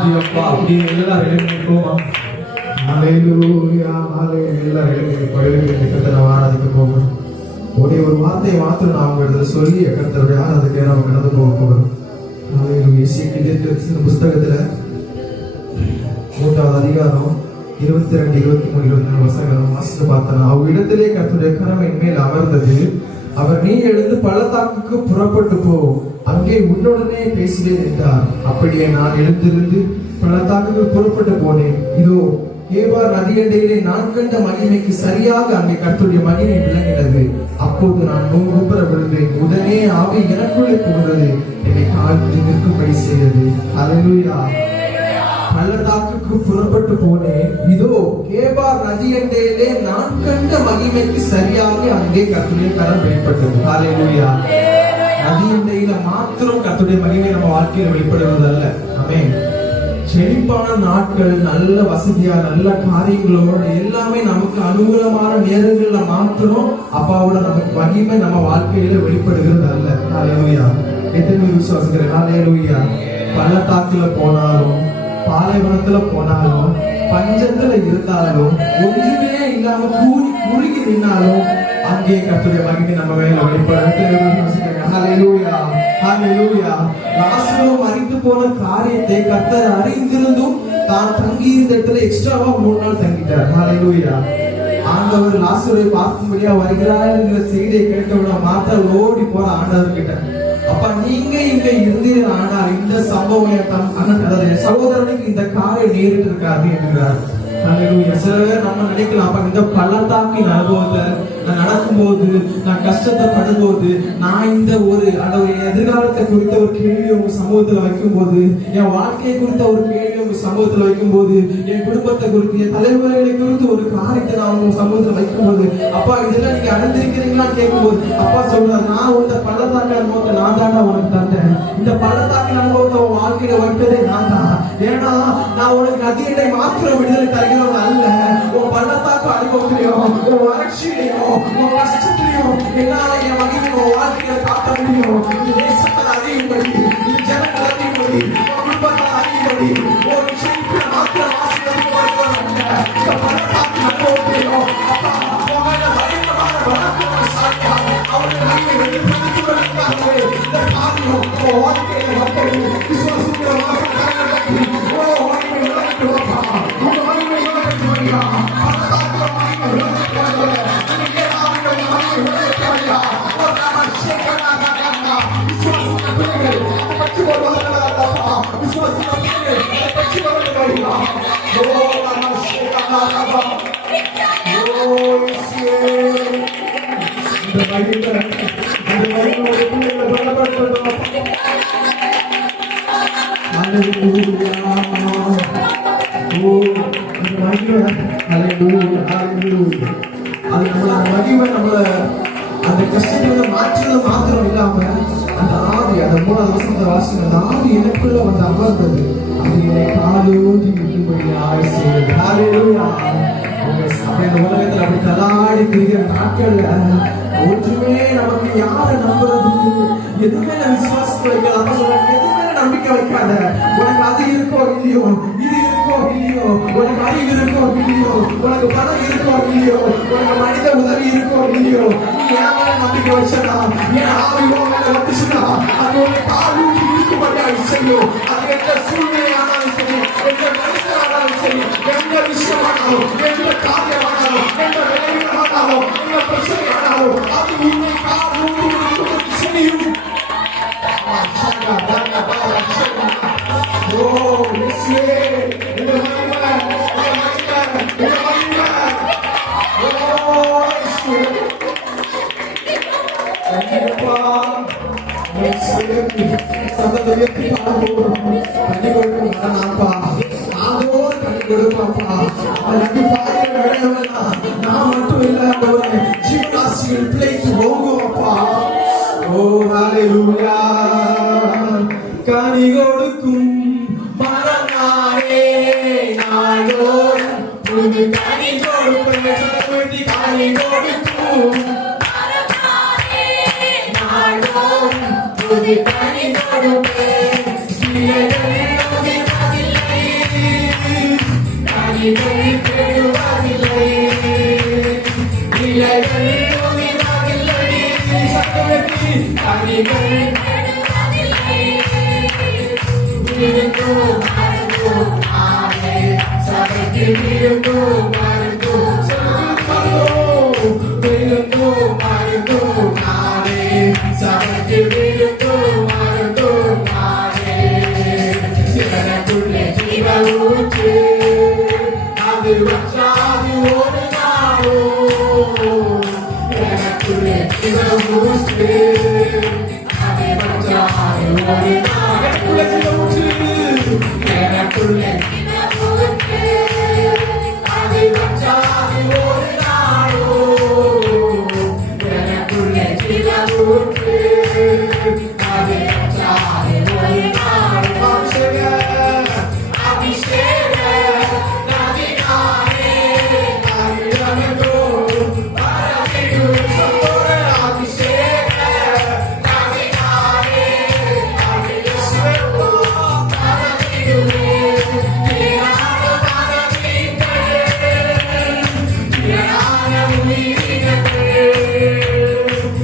நன்றியப்பா. அப்படியே எல்லாரும் எழுந்திருக்கோமா? ஹல்லேலூயா ஹல்லேலூயா. எல்லாரும் எழுந்திருக்க படுக்கையில கர்த்தரை ஆராதிக்க போகிறோம். ஒரு வார்த்தையை மாத்திரம் நாம் இடத்துல சொல்லி கர்த்தருடைய ஆராதனையை நாம் கடந்து போக போகிறோம். ஹல்லேலூயா. எசேக்கியேல் புத்தகத்துல 3வது அதிகாரம் 22, 23, 24 வசனங்கள் வாசித்து பார்த்தோம். அவ்விடத்திலே கர்த்தருடைய கரம் என் மேல் அமர்ந்தது. அவர், நீ எழுந்து பள்ளத்தாக்குக்கு புறப்பட்டு போ, அங்கே உன்னுடனே பேசுவேன் என்றார். அப்படியே நான் எழுந்திருந்து பள்ளத்தாக்குக்கு புறப்பட்டு போனேன். இதோ கேபார் நதியண்டையிலே நான் கண்ட மகிமைக்கு சரியாக அங்கே கர்த்தருடைய மகிமை விளங்கினது. அப்போது நான் கூப்பிட விழுந்தேன். உடனே ஆவி எனக்குள்ளே புகுந்தது, என்னை கால்களில் நிற்கும்படி செய்தது. ஹல்லேலூயா. பள்ளத்தாக்குக்கு புறப்பட்டு போனேன். இதோ கேபார் நதியண்டையிலே நான் கண்ட மகிமைக்கு சரியாக அங்கே கர்த்தருடைய கரம் வெளிப்பட்டது. ஹல்லேலூயா. நதியண்டையில மாத்திரம் கர்த்தருடைய மகிமை நம்ம வாழ்க்கையில் வெளிப்படுவதல்ல. ஆமென். செழிப்பான நாட்கள், நல்ல வசதியா, நல்ல காரியங்களோட எல்லாமே நமக்கு அனுகூலமான நேரங்கள்ல மாத்திரம் அப்பாவோட நமக்கு மகிமை நம்ம வாழ்க்கையில வெளிப்படுகிறது அல்ல. ஹல்லேலூயா. எத்தனை விசுவாசிக்கிறேன்? ஹல்லேலூயா. பள்ளத்தாக்குல போனாலும், பாலைவனத்துல போனாலும், பஞ்சத்துல இருந்தாலும், ஒன்றுமே இல்லாம குறுகி நின்னாலும் அங்கே கர்த்தருடைய மகிமை நம்ம மேல வெளிப்படும். ஹல்லேலூயா ஹல்லேலூயா. லாசரு மரித்து போன காரியத்தை கர்த்தர் அறிந்திருந்தும் தான் தங்கி இருந்த இடத்துல எக்ஸ்ட்ராவா 3 நாள் தங்கிட்டார். ஹல்லேலூயா. ஆண்டவர் லாசருவை பார்க்கும்படியா வருகிறார் என்கிற செய்தியை கேட்டவுடனே மாத்திர ஓடி போற ஆண்டவர் கிட்ட, அப்பா நீங்க இங்க இருந்தீர்கள், ஆனால் இந்த சம்பவம் என் சகோதரனுக்கு இந்த காரை நேரிட்டு இருக்காது என்கிறார். ஹல்லேலூயா. சில பேர் நம்ம நினைக்கலாம், அப்ப இந்த பள்ளத்தாக்கின் அனுபவத்தை நான் நடக்கும்போது, நான் கஷ்டத்தை படும்போது, நான் இந்த ஒரு எதிர்காலத்தை குறித்த ஒரு கேள்வி உங்க சமூகத்துல வைக்கும் போது, என் வாழ்க்கையை குறித்த ஒரு கேள்வி உங்க சமூகத்துல வைக்கும் போது, என் குடும்பத்தை குறித்து, என் தலைமுறைகளை குறித்து ஒரு காரியத்தை நான் உங்க சமூகத்துல வைக்கும் போது, அப்பா இதெல்லாம் நீங்க அறிந்திருக்கிறீங்களான்னு கேட்கும் போது, அப்பா சொல்றாரு, நான் இந்த பள்ளத்தாக்கு அனுபவத்தை நான் தாண்டா உனக்கு தந்தேன். இந்த பள்ளத்தாக்கு அனுபவத்தை உன் வாழ்க்கையில வைத்ததே நான் தான். ஏன்னா நான் உனக்கு நதியண்டை மாத்திரம் விடுதலை தருகிறவன் அல்ல. உன் பள்ளத்தாக்கு அனுபவத்திலையும், உன் வறட்சியிலையும், உன் கஷ்டத்திலையும் என்னால என் மகிமை உன் வாழ்க்கையில காட்ட முடியும். இந்த தேசத்தை அறியும்படி, இந்த ஜனங்களை அறியும்படி, உன் குடும்பத்தை அறியும்படி, ஒரு விஷயத்தை மாத்திரம் ஆசீர்வதிக்க வருவாங்க. இந்த பள்ளத்தாக்கு அனுபவத்திலையும் அப்பா உன் மேல பயங்கரமான வணக்கமான சாட்சியா அவருடைய மகிமை வெளிப்படுத்துவதற்காகவே இந்த காரியம் உன் வாழ்க்கையில மக்கள் விசுவாசிக்கிற அந்த கஷ்டத்தை மாற்றுறது மாத்திரம் இல்லாம அந்த ஆவி, அந்த 3வது வசனத்தை வாசிங்க, அந்த ஆவி எனக்குள்ள வந்து அமர்ந்தது, அது என்னை காலோடி நிற்கும்படியாக செய்தது. ஹல்லேலூயா. இந்த உலகத்துல அப்படி தலாடி திரிகிற நாட்கள்ல ஒன்றுமே நமக்கு யாரை நம்புறதுக்கு, எதுவுமே விசுவாசம் வைக்கலாம். அப்ப சொல்றாங்க, எதுவுமே நம்பிக்கை வைக்காத. உனக்கு அது இருக்கோ இல்லையோ, இது இருக்கோ இல்லையோ, உனக்கு அறிவு இருக்கோ இல்லையோ, உனக்கு பணம் இருக்கோ இல்லையோ, உனக்கு மனித உதவி இருக்கோ இல்லையோ, நீ என் மேல நம்பிக்கை வச்சனா, என் ஆவி உன் மேல வந்துச்சுன்னா அது உன்னை காலூட்டி இருக்கும்படியாக செய்யும். அது எந்த சூழ்நிலையானாலும் சரி, எந்த மனுஷனானாலும் சரி, எந்த விஷயமானாலும், எந்த காரியமானாலும், எந்த விளைவுகளானாலும், எந்த பிரச்சனையானாலும் அது உன்னை காலூட்டி இருக்கும்படி செய்யும். நான் மட்டும் இல்லாதவரை ஜீவராசிகள் பிழைத்து போகும் அப்பா. ஓ ஹல்லேலூயா. கனி கொடுக்கும் மரநாளே நாளோறும் புது கனி கொடுப்பேன். கனி கொடுக்கும் மரநாளே நாளோறும் புது கனி கொடுப்பேன். கனிகள் கெடுவதில்லை, இலைகள் உதிர்வதில்லை, சத்தமிட்டு கனிகள் கெடுவதில்லை. விருந்தோம் மருந்தோம் நானே, சபைக்கு விருந்தோம் மருந்தோம் விருந்தோம் மருந்தோம் நானே, சபைக்கு விருந்தோம் மருந்தோம் நானே. சிவனுக்குள்ளே ஜீவ ஊற்று, அது வற்றாது ஒரு நாளோ. எனக்குள்ளே ஜீவ ஊற்று, அது வற்றாது ஒரு நாள். எனக்குள்ளே ஜீவ ஊற்று, அது வற்றாது ஒரு நாளோ. எனக்குள்ளே ஜீவ ஊற்று, அது வற்றாது ஒரு நாளோ. அபிஷேக நதியாரே, அபிஷேக நதியாரே,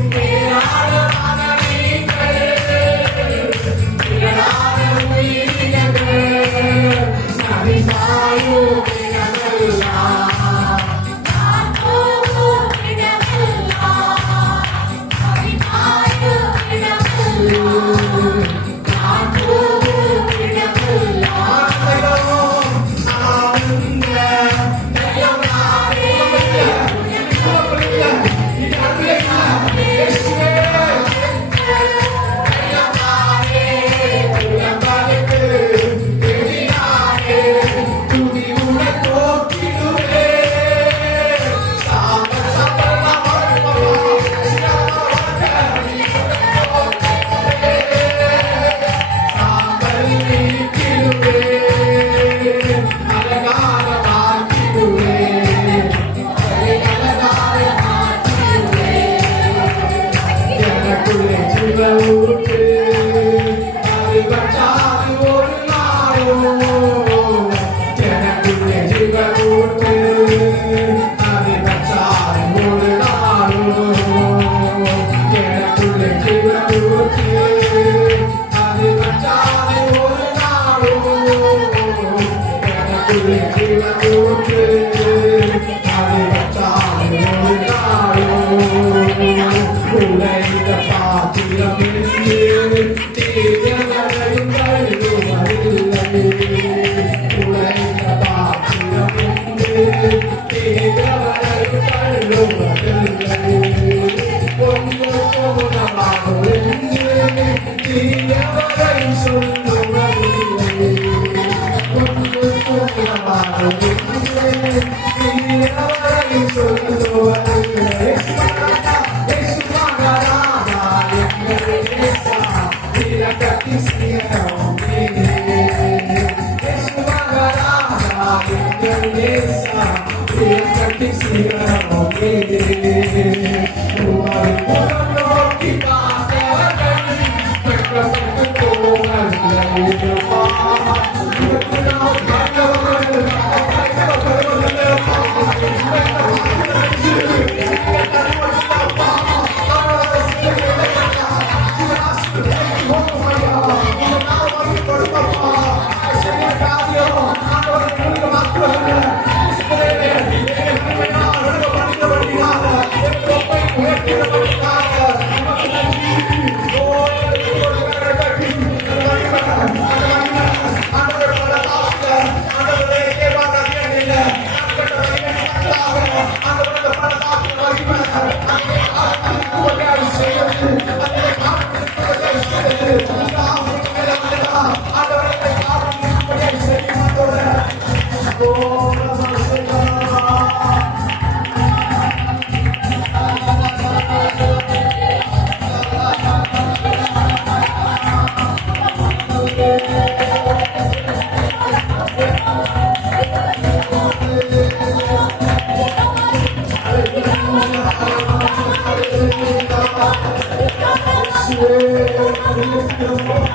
Yes,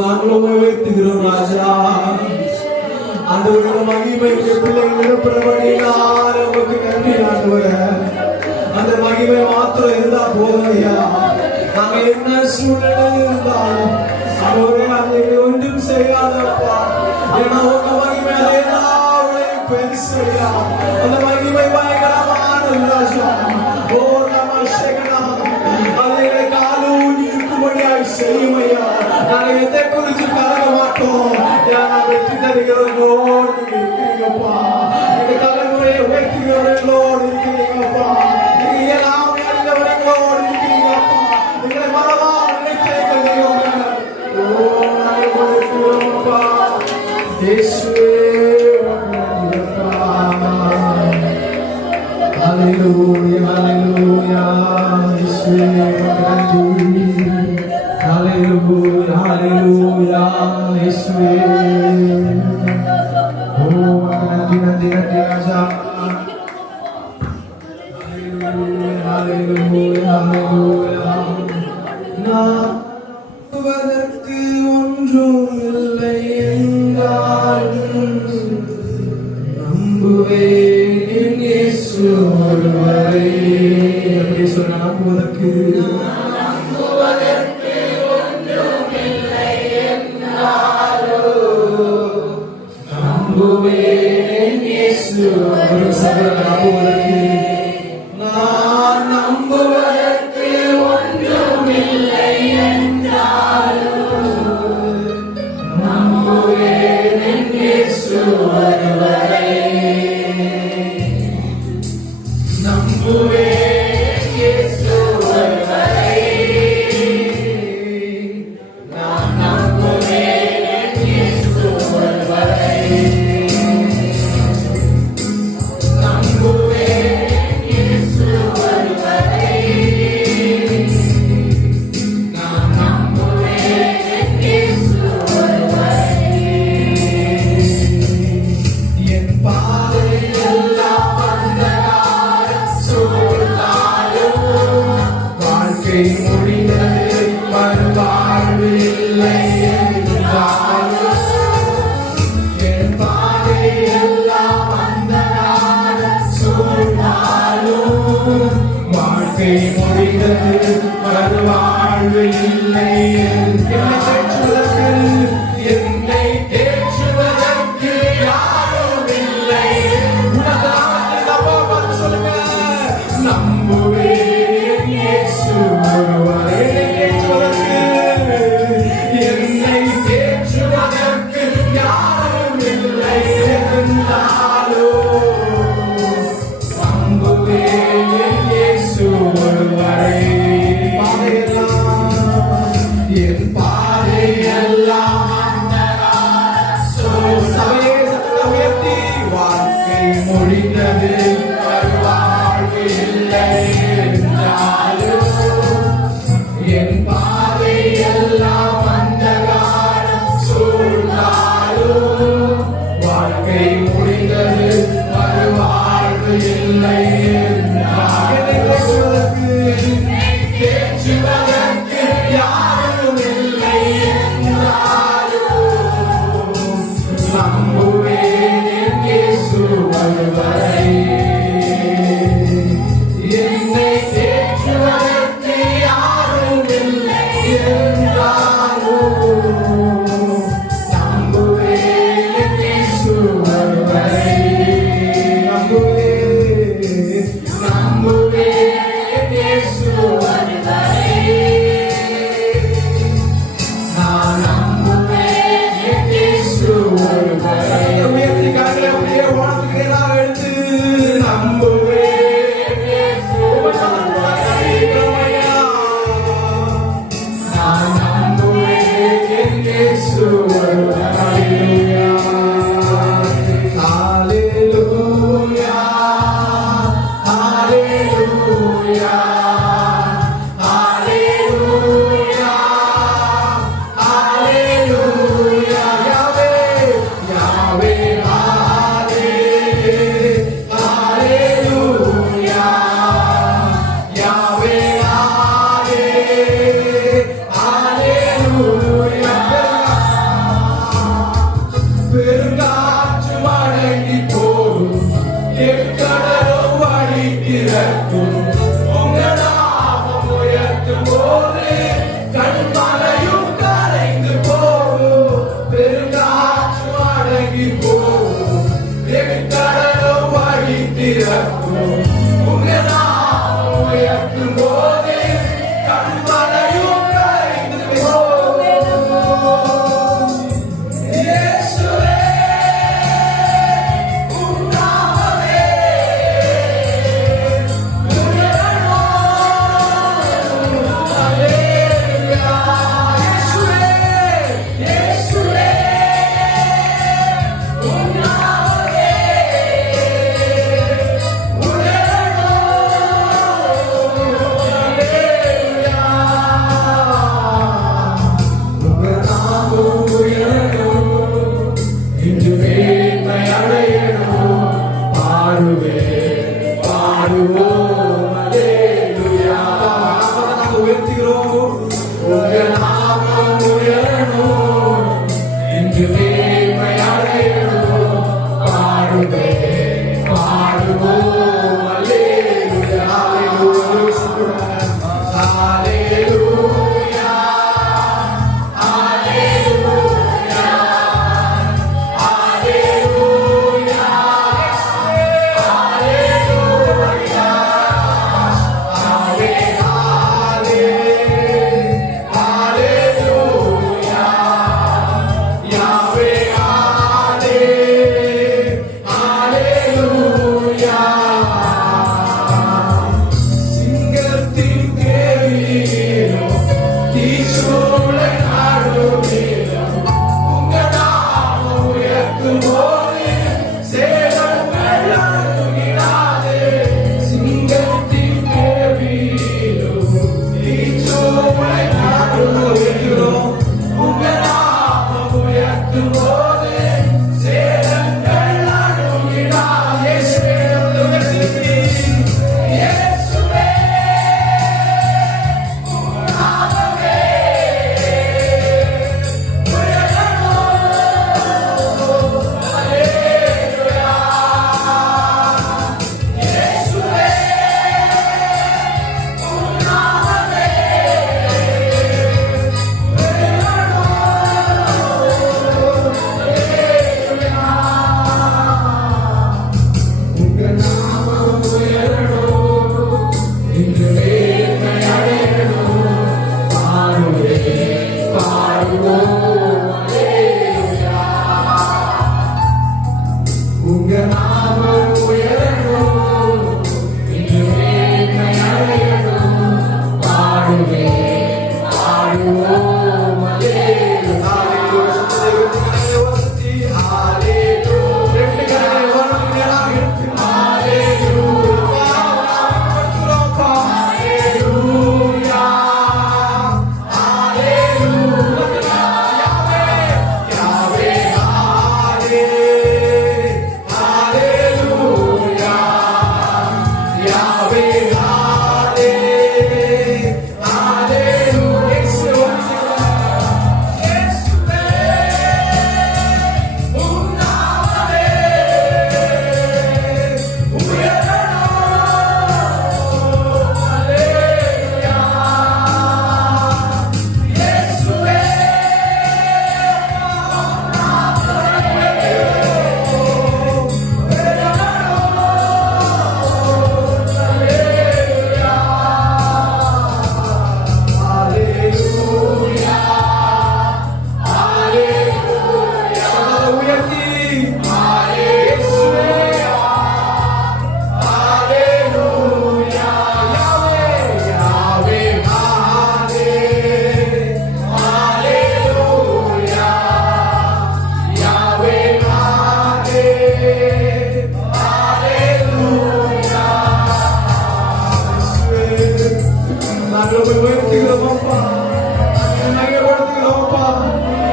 நாங்களும் உயர்த்துகிறோம் ராஜா. ஆண்டவரோட மகிமைக்கு பிள்ளைகள் பிரபலினார் நமக்கு நன்றி ஆண்டவரே. அந்த மகிமை மாத்திரம் இருந்தா போதும் ஐயா. நாங்க என்ன சூழ்நிலை இருந்தாலும் அவரே அதை ஒன்றும் செய்யாதப்பா. ஏன்னா உங்க மகிமை அதேனாவளையும் பெருசு ஐயா. அந்த மகிமை பயங்கரமான ராஜா. ஓ நம சேகனா அதிலே காலூனி இருக்கும்படியாய் செய்யும் ஐயா. நாங்கள் எதை குறித்து கலங்க மாட்டோம். வெற்றி தருகிறோம் இருக்கிறீங்கப்பா. எங்க தலைமுறையை உயர்த்துகிறவர்களோடு இருக்கிறீங்கப்பா. நீங்க எல்லாம் அறிந்தவர்களோடு இருக்கிறீங்கப்பா. எங்களை மனமா நினைக்கிறீங்க. ஓ நாங்கள் உயர்த்துகிறோம்ப்பா. இயேசுவே ஹல்லேலூயா ஹல்லேலூயா. இயேசுவே நன்றி. ஹல்லேலூயா ஹல்லேலூயா. இயேசுவே ஓ நன்றி நன்றி நன்றி ராஜா. ஹல்லேலூயா ஹல்லேலூயா ஹல்லேலூயா. நம்புவதற்கு ஒன்றும் இல்லை என்றாலும் நம்புவேன் என் இயேசு ஒருவரை. அப்படி சொன்ன நம்புவதற்கு நம்புவேன் இயேசு ஒரு சகல நம்புவதற்கு. நான் நம்புவதற்கு ஒன்றும் இல்லை என்றாலும் நம்புவேன் இயேசு ஒருவரை. நம்புவேன் இயேசு ஒருவரை. நான் நம்புவேன் இயேசு ஒருவரை. வாழ்க்கை முடிந்தது மறுவாழ்வு இல்லை. என்னை தேற்றுவதற்கு யாரும் இல்லை. சொல்லுங்க. நம்புவேன் இயேசு ஒருவரை. என்னை தேற்றுவதற்கு யாரும் இல்லை என்றாலும் நம்புவேன் இயேசு ஒருவரை. என் பாதையெல்லாம் சபையை சத்தம் உயர்த்தி வாழ்க்கை முடிந்தது வாழ்வு இல்லை என்றாலும் என் பாதையெல்லாம் அந்தகாரம் சூழ்ந்தாலும் வாழ்க்கை முடிந்தது வாழ்வு இல்லை தேற்றுவதற்கு யாரும் இல்லை என்றாலும் நம்புவேன் இயேசு ஒருவரை. என்னை தேற்றுவதற்கு யாரும் இல்லை என்றாலும் நம்புவேன் இயேசு ஒருவரை. நம்புவேன் இயேசு ஒருவரை. நான் நம்புவேன் இயேசு ஒருவரை. உயர்த்தி காலையில அப்படியே வாழ்த்துக்கிறார். எடுத்து நம்புவேன் பெருங்காற்று மடங்கி போடும் எக்கடலும் வழி திறக்கும் உங்களா நாங்கள் உயர்த்துகிறோம் அப்பா, மையப்படுத்துகிறோம்ப்பா.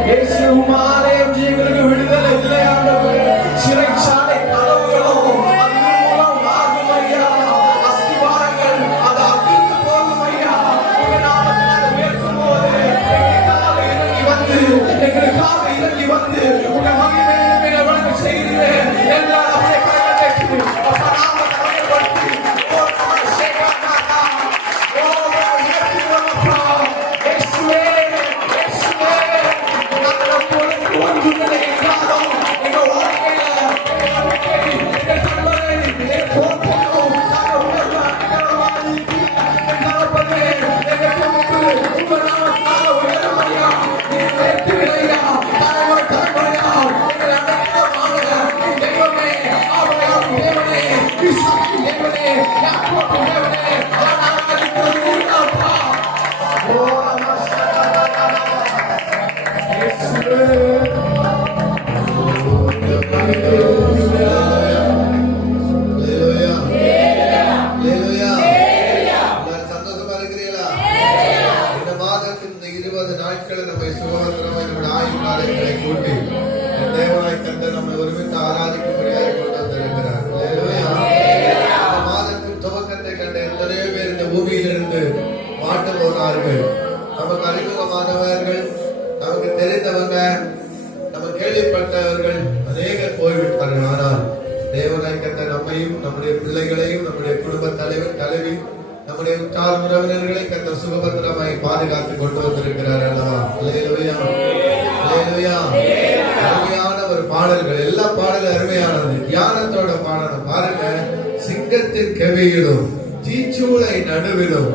இயேசு உம் ஆலயம் எங்களுக்கு விடுதலை இல்லை ஆண்டவரே. சிறைச்சாலை கதவுகளும் அதன் மூலம் ஆகும் ஐயா. அஸ்திவாரங்கள் அது அவிழ்ந்து போகும் ஐயா. உங்க நாமத்தினால் உயர்த்தும் போது எங்களுக்காக இறங்கி வந்து உங்க மகிமையின் மேல வணங்க செய்கிறேன். எல்லாரும் அப்படியே கரங்களை தட்டி அப்பா நாமத்தை மையப்படுத்தி ஓ நம சேகநாதா ஓ உயர்த்துகிறோம் அப்பா. இயேசுவே இயேசுவே நாங்கள் அப்பொழுது ஒரு விடுதலை என்றாலும் எங்க வாழ்க்கையில எங்க நம்பிக்கை எங்க தன்மை எங்க போக்கும் நாங்கள் உணர்வாக தகப்பனே எங்க பொறுப்பு உங்க நாமத்தால உயரும் ஐயா. நீ உயர்த்துகிறையா தலைவர் தலைமுறையா எங்களை அடையாளமான தெய்வமே ஆபரையாம் தேவனே விசுவாசி தேவனே யாக்கோபின் தேவனே நான் ஆராதிக்கிறது நீங்கப்பா. ஓ நம இயேசுவே சந்தோஷமா இருக்கிறீங்களா? இந்த மாதத்தின் இந்த 20 நாட்கள் நம்மை சுகவத்திரமாய் நம்முடைய ஆயுள் காலங்களை கூட்டி தேவனாய் கண்டு நம்மை ஒருமித்து ஆராதிக்கும்படியாக கொண்டு வந்திருக்கிறார். இந்த மாதத்தின் துவக்கத்தை கண்ட எத்தனையோ பேர் இந்த பூமியிலிருந்து மாட்டு போனார்கள். நமக்கு அறிமுகமானவர்கள், நமக்கு தெரிந்தவங்க, நம்ம கேள்விப்பட்டவர்கள் அநேகர் போய்விட்டார்கள். ஆனால் தேவனாய் கண்ட நம்மையும் நம்முடைய பிள்ளைகளையும் நம்முடைய குடும்ப தலைவர் தலைவி நம்முடைய உற்றார் உறவினர்களை கண்ட சுகபத்திரமாய் பாதுகாத்து கொண்டு வந்திருக்கிறார் அல்லவா? அல்லேலூயா அல்லேலூயா. அருமையான ஒரு பாடல்கள், எல்லா பாடலும் அருமையானது. தியானத்தோட பாடணும் பாருங்க. சிங்கத்தின் கெவியிலும் தீச்சூளை நடுவிலும்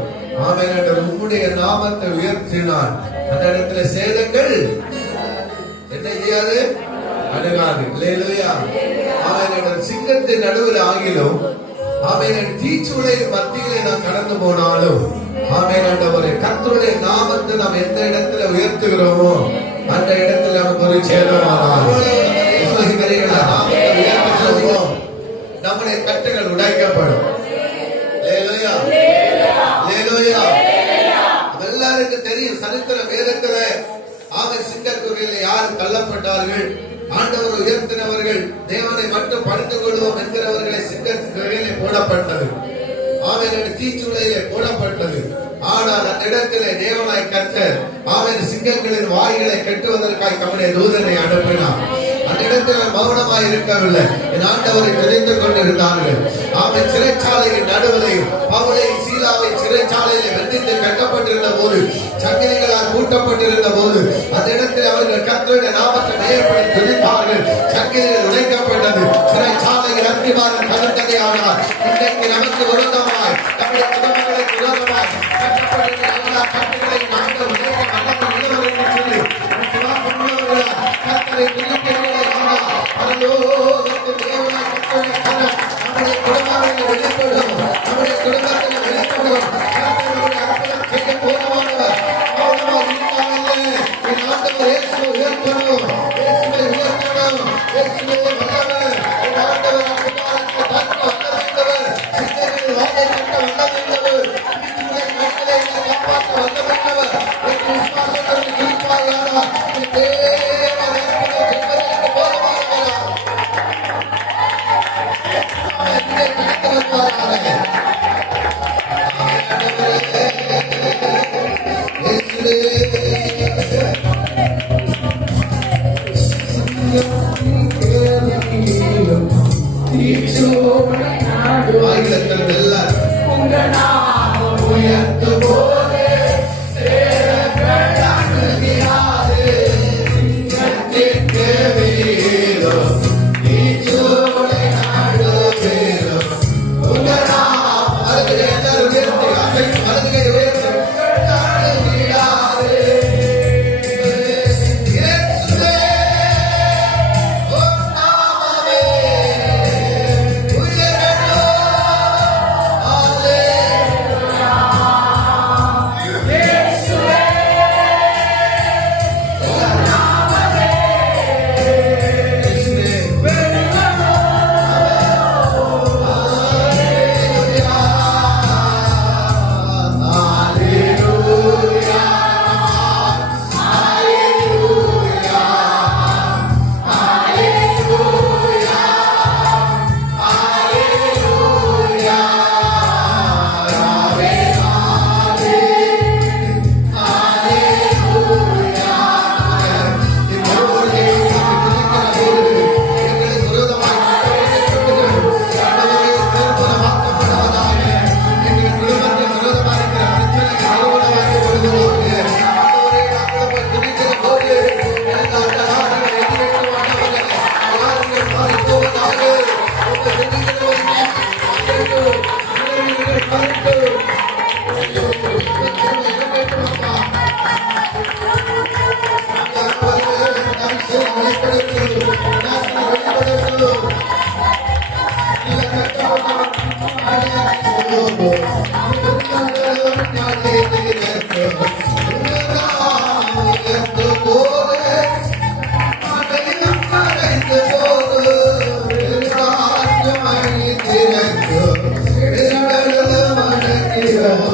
ஆமென் உம்முடைய நாமத்தை உயர்த்தினான். அந்த இடத்துல சேதங்கள் என்ன செய்யாது? அணுகாது. அல்லேலூயா. ஆமென். சிங்கத்தின் நடுவில் ஆகிலும் ஆமென் தீச்சூளை மத்தியிலே நாம் கடந்து போனாலும் ஆமென் ஆண்டவரே கர்த்தருடைய நாமத்தை நாம் எந்த இடத்துல உயர்த்துகிறோமோ அந்த இடத்துல நமக்கு ஒரு சேதம் வராது. விசுவாசிக்கிறீர்களா? நாமத்தை உயர்த்த சொல்லுவோம், நம்முடைய கட்டுகள் உடைக்கப்படும். அல்லேலூயா அல்லேலூயா. எல்லாருக்கும் தெரியும் சரித்திர வேதத்துல ஆமென் சிங்கக்குகையில யார் தள்ளப்பட்டார்கள், ஆண்டவர் உயர்த்தினவர்கள், தேவனை மட்டும் பணிந்து கொள்வோம் என்கிறவர்களை சிங்கக்குகையிலே போடப்பட்டது. ஆமென் தீச்சூளையிலே போடப்பட்டது. ஆனால் அந்த இடத்திலே தேவனாய் கர்த்தர் ஆமென் சிங்கங்களின் வாய்களை கட்டுவதற்காக தம்முடைய தூதனை அனுப்பினார். அந்த இடத்தில் மௌனமாய் இருக்கவில்லை. என் ஆண்டவரை தெரிந்து கொண்டிருந்தார்கள். ஆமென் சிறைச்சாலையின் நடுவதை பவுலை சீலாவை சிறைச்சாலையிலே வெந்தித்து கட்டப்பட்டிருந்த போது, சங்கிலிகளால் கூட்டப்பட்டிருந்த போது அந்த இடத்தில் அவர்கள் கர்த்தருடைய நாமத்தை மேற்படி துதித்தார்கள். சங்கிலிகள் உடைக்கப்பட்டது. சிறைச்சாலையில் அத்திவாரம் கலந்ததை. ஆனால் இன்றைக்கு நமக்கு விரோதமாய் நம்முடைய குடும்பங்களுக்கு விரோதமாய் கட்டப்பட்டிருந்த எல்லா கட்டுகளையும் நாங்கள் உடைக்க வல்லமை உள்ளவர் என்று சொல்லி விசுவாசம் உள்ளவர்களாய் கர்த்தரை துதிக்கிறீர்கள். ஆனால் பரலோகத்தின் தேவனாய் கர்த்தருடைய கரம் நம்முடைய குடும்பங்களில் வெளிப்படும். நம்முடைய குடும்பத்தில் வெளிப்படும். கர்த்தருடைய அற்புதம் செய்ய போதுமானவர். மௌனமாக இருந்தாலே என் ஆண்டவர் இயேசு உயர்த்தணும். இயேசுவை உயர்த்தணும். இயேசுவை வல்லவர். என் ஆண்டவர் அற்புதத்தை தக்க வல்லமையுள்ளவர். சிங்கங்களின் வாயை கட்ட வல்லமையுள்ளவர்.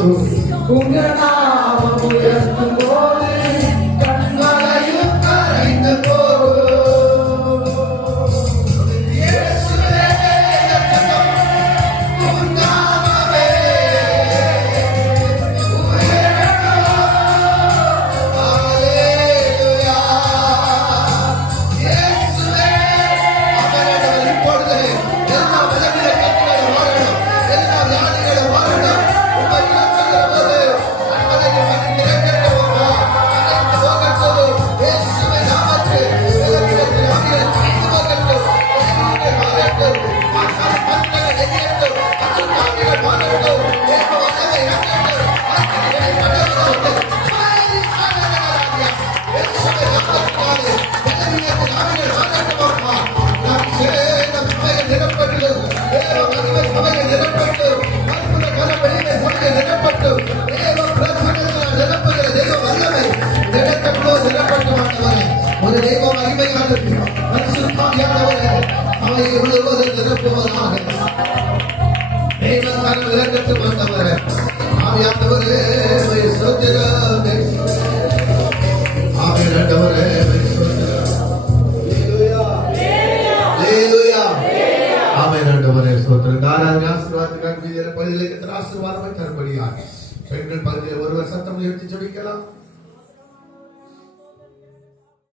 மாற்றும் உங்க நாமம் உயர்த்தும் போது கண்மலையும் கரைந்து போகும். இயேசுவே, உன் நாமமே உயரட்டும். ஹல்லேலூயா. இயேசுவே, அவரிடம் இப்பொழுது எல்லா விதங்களிலே கட்டுகள் மாறணும், எல்லா வியாதிகளும் மாறணும். உம்மை இழக்கிற போது அதை திறக்கட்டுமா, அனைத்து போகட்டும். இயேசுவின் நாமத்தில் உலகத்தில் ஆவியில் கரைந்து போகட்டும். உலகத்தில் மாறட்டும். கண்கள் எரியட்டும். அசுத்தாவிகள் மாறட்டும். தேவ வல்லமை இறங்கட்டும். ஆக்கினைகளை கடவுளோடு ஆயிரி சாதகராகிய இயேசுவின் நாமத்தினாலே பலவீனத்தின் ஆவிகள் மாறட்டுமா. நாம் சேர சபைகள் நிரப்பட்டும். தேவ மகிமை சபைகள் நிரப்பட்டும். அற்புத கரவெளியிலே சபைகள் நிரப்பட்டும். தேவ பிரசன்னத்தினால் நிரப்புகிற தேவ வல்லமை நிரப்பட்டோ நிரப்பட்டும். ஆண்டவரே, ஒரு தேவ மகிமையானது பரிசுத்தாவியானவரே அவையை முழுவதும் நிரப்புவதாக. தேவ கரம் இறங்கட்டும். ஆண்டவரே, ஆவியானவரே, உம்மை ஸ்தோத்திரம். ஆவியானவரே, உம்மை ஸ்தோத்திரம். ஹல்லேலூயா. ஹல்லேலூயா. ஆமென். ஆண்டவரே ஸ்தோத்திரம். ஆராதனை ஆசீர்வாதத்துக்காக பகுதியிலே கர்த்தர் ஆசீர்வாதமாய் தரும்படியாக பெண்கள் பகுதியில் ஒருவர் சத்தம் உயர்த்தி ஜெபிக்கலாம்.